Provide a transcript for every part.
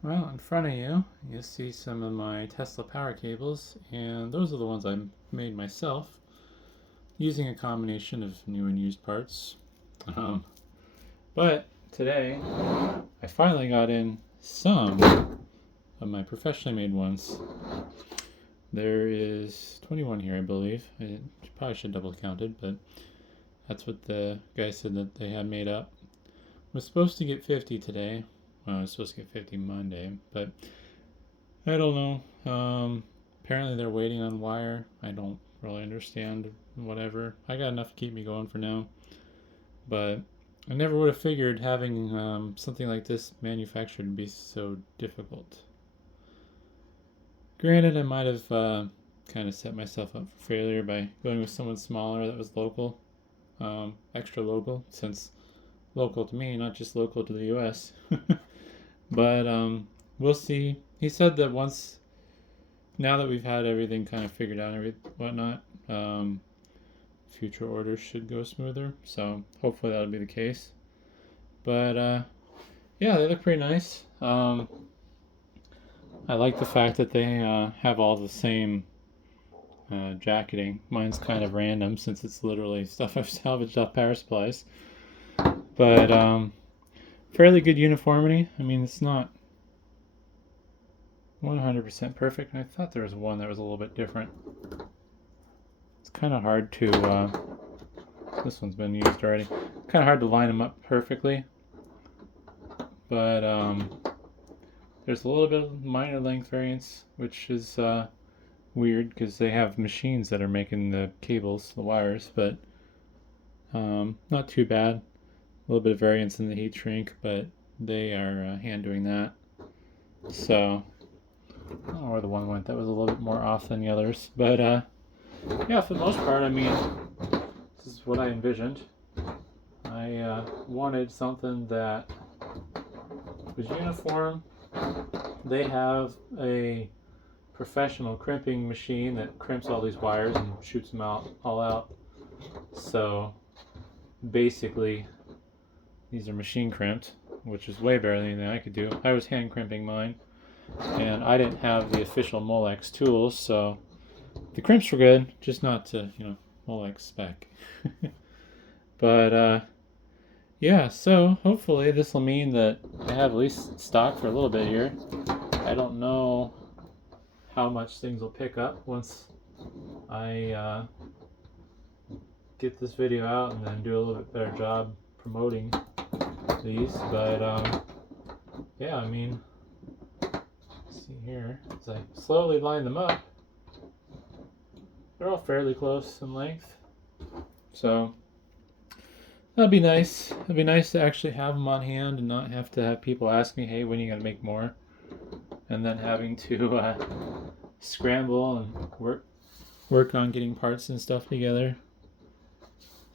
Well, in front of you, you see some of my Tesla power cables, and those are the ones I made myself using a combination of new and used parts. Um, but today, I finally got in some of my professionally made ones. There is 21 here, I believe. I probably should double counted, but that's what the guy said that they had made up. Was supposed to get 50 today. Well, I was supposed to get 50 Monday, but I don't know. Apparently they're waiting on wire. I don't really understand. Whatever. I got enough to keep me going for now. But I never would have figured having something like this manufactured would be so difficult. Granted, I might have kind of set myself up for failure by going with someone smaller that was local, extra local, since local to me, not just local to the U.S. But we'll see. He said that now that we've had everything kind of figured out and whatnot, future orders should go smoother. So hopefully that'll be the case. But yeah, they look pretty nice. I like the fact that they have all the same jacketing. Mine's kind of random since it's literally stuff I've salvaged off power supplies. But fairly good uniformity. I mean, it's not 100% perfect. I thought there was one that was a little bit different. It's kind of hard to, this one's been used already, kind of hard to line them up perfectly. But there's a little bit of minor length variance, which is weird because they have machines that are making the cables, the wires, but not too bad. A little bit of variance in the heat shrink, but they are hand doing that. So I don't know where the one went. That was a little bit more off than the others. But yeah, for the most part, I mean, this is what I envisioned. I wanted something that was uniform. They have a professional crimping machine that crimps all these wires and shoots them all out. So basically, these are machine crimped, which is way better than anything I could do. I was hand crimping mine, and I didn't have the official Molex tools, so the crimps were good, just not to, Molex spec. But yeah, so hopefully this will mean that I have at least stock for a little bit here. I don't know how much things will pick up once I get this video out and then do a little bit better job promoting these. But yeah, I mean, see here, as I slowly line them up, they're all fairly close in length. So that'd be nice. It'd be nice to actually have them on hand and not have to have people ask me, hey, when are you going to make more? And then having to scramble and work on getting parts and stuff together.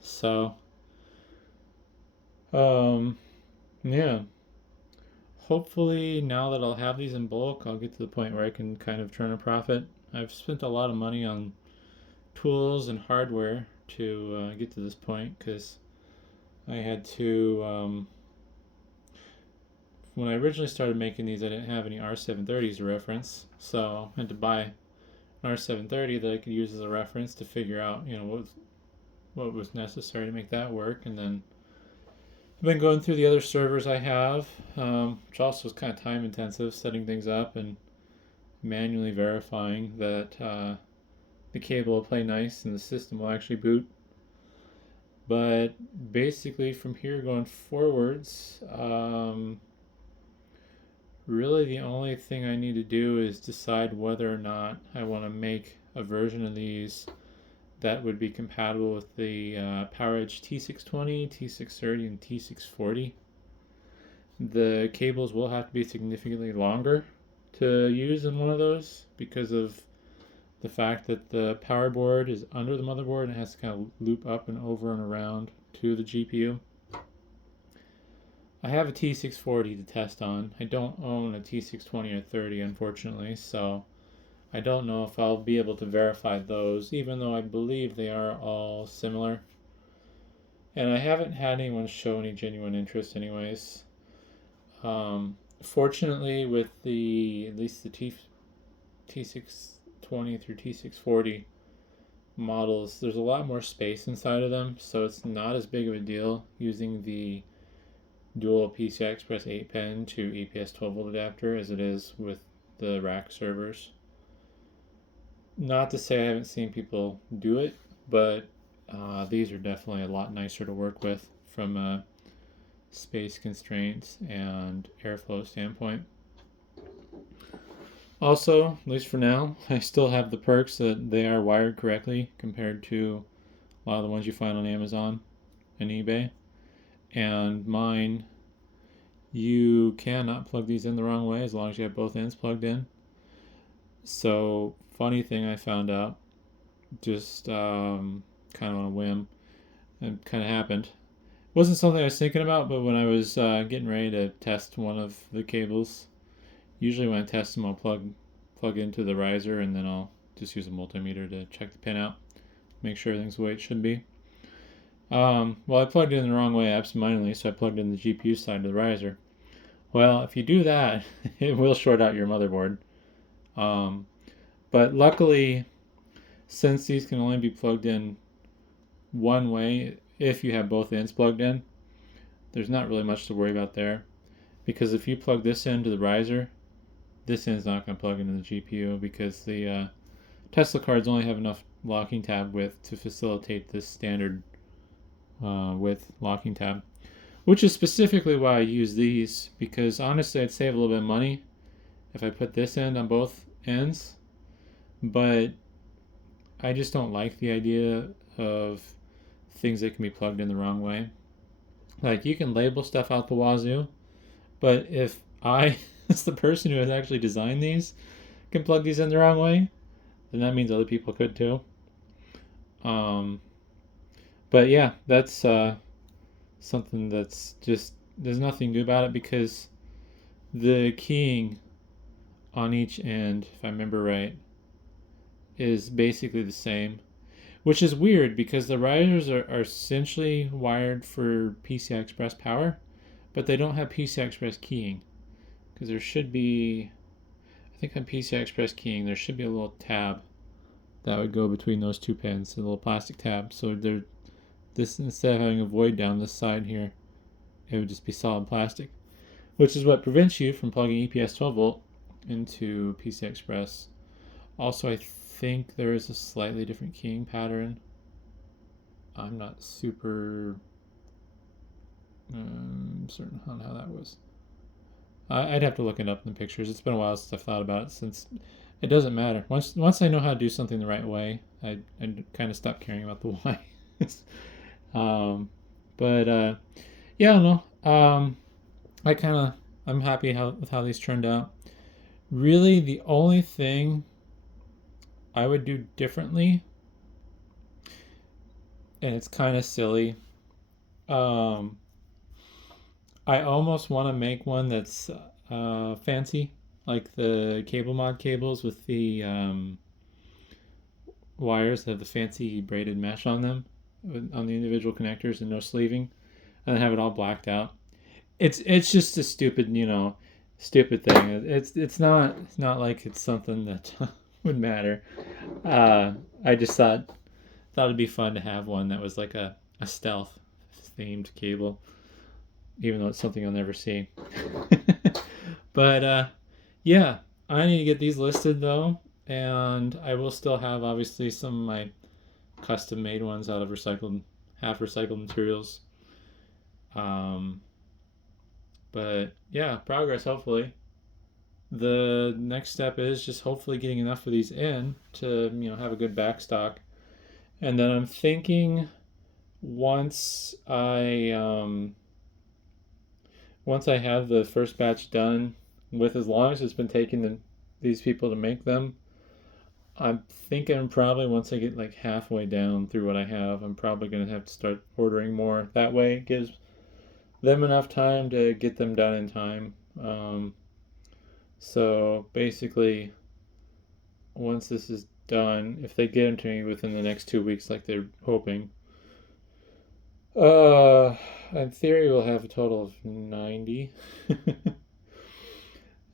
So, yeah. Hopefully, now that I'll have these in bulk, I'll get to the point where I can kind of turn a profit. I've spent a lot of money on tools and hardware to get to this point because I had to, when I originally started making these, I didn't have any R730s to reference, so I had to buy an R730 that I could use as a reference to figure out, what was necessary to make that work. And then I've been going through the other servers I have, which also is kind of time intensive, setting things up and manually verifying that the cable will play nice and the system will actually boot. But basically from here going forwards, really the only thing I need to do is decide whether or not I want to make a version of these that would be compatible with the PowerEdge T620, T630, and T640. The cables will have to be significantly longer to use in one of those because of the fact that the power board is under the motherboard and it has to kind of loop up and over and around to the GPU. I have a T640 to test on. I don't own a T620 or 30, unfortunately, so I don't know if I'll be able to verify those, even though I believe they are all similar. And I haven't had anyone show any genuine interest anyways. Fortunately, with at least the T620 through T640 models, there's a lot more space inside of them, so it's not as big of a deal using the dual PCI Express 8-pin to EPS 12-volt adapter as it is with the rack servers. Not to say I haven't seen people do it, but these are definitely a lot nicer to work with from a space constraints and airflow standpoint. Also, at least for now, I still have the perks that they are wired correctly compared to a lot of the ones you find on Amazon and eBay. And mine, you cannot plug these in the wrong way as long as you have both ends plugged in. So, funny thing I found out, just kind of on a whim, and kind of happened. Wasn't something I was thinking about, but when I was getting ready to test one of the cables, usually when I test them, I'll plug into the riser, and then I'll just use a multimeter to check the pin out, make sure everything's the way it should be. Well, I plugged it in the wrong way absentmindedly, so I plugged in the GPU side of the riser. Well, if you do that, it will short out your motherboard. But luckily, since these can only be plugged in one way, if you have both ends plugged in, there's not really much to worry about there. Because if you plug this into the riser, this end's not going to plug into the GPU because the Tesla cards only have enough locking tab width to facilitate this standard width locking tab. Which is specifically why I use these, because honestly I'd save a little bit of money if I put this end on both ends. But I just don't like the idea of things that can be plugged in the wrong way. Like, you can label stuff out the wazoo, but if I, as the person who has actually designed these, can plug these in the wrong way, then that means other people could too. But yeah, that's something that's just, there's nothing new about it because the keying on each end, if I remember right, is basically the same, which is weird because the risers are essentially wired for PCI Express power, but they don't have PCI Express keying, because there should be, I think on PCI Express keying there should be a little tab that would go between those two pins, a little plastic tab, so this, instead of having a void down this side here, it would just be solid plastic, which is what prevents you from plugging EPS 12-volt into PCI Express. Also, I think there is a slightly different keying pattern. I'm not super certain on how that was. I'd have to look it up in the pictures. It's been a while since I've thought about it, since it doesn't matter. Once I know how to do something the right way, I kind of stop caring about the why. Yeah, I don't know. I'm happy with how these turned out. Really, the only thing I would do differently, and it's kind of silly, I almost want to make one that's fancy, like the cable mod cables with the wires that have the fancy braided mesh on them, on the individual connectors, and no sleeving, and then have it all blacked out. It's just a stupid thing. It's not like it's something that would matter. I just thought it'd be fun to have one that was like a stealth themed cable, even though it's something I'll never see. But yeah, I need to get these listed though, and I will still have obviously some of my custom made ones out of half recycled materials. But yeah, progress hopefully. The next step is just hopefully getting enough of these in to have a good backstock, and then I'm thinking once I have the first batch done, with as long as it's been taking these people to make them, I'm thinking probably once I get like halfway down through what I have, I'm probably going to have to start ordering more. That way it gives them enough time to get them done in time. So basically, once this is done, if they get them to me within the next 2 weeks like they're hoping, in theory we'll have a total of 90.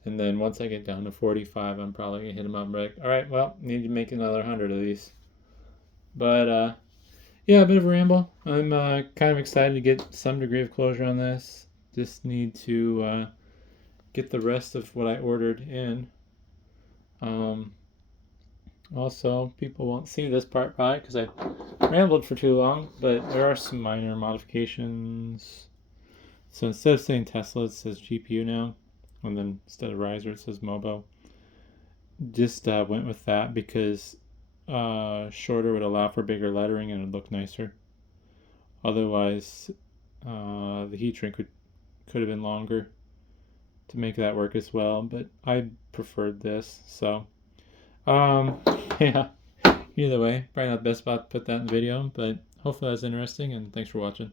And then once I get down to 45, I'm probably gonna hit them up and be like, all right, well, need to make another 100 of these. But yeah, a bit of a ramble. I'm kind of excited to get some degree of closure on this. Just need to get the rest of what I ordered in. Also, people won't see this part probably because I rambled for too long, but there are some minor modifications. So instead of saying Tesla, it says GPU now, and then instead of riser, it says Mobo. Just went with that because shorter would allow for bigger lettering and it would look nicer. Otherwise, the heat shrink could have been longer to make that work as well, but I preferred this. So yeah, either way, probably not the best spot to put that in the video, but hopefully that's interesting, and thanks for watching.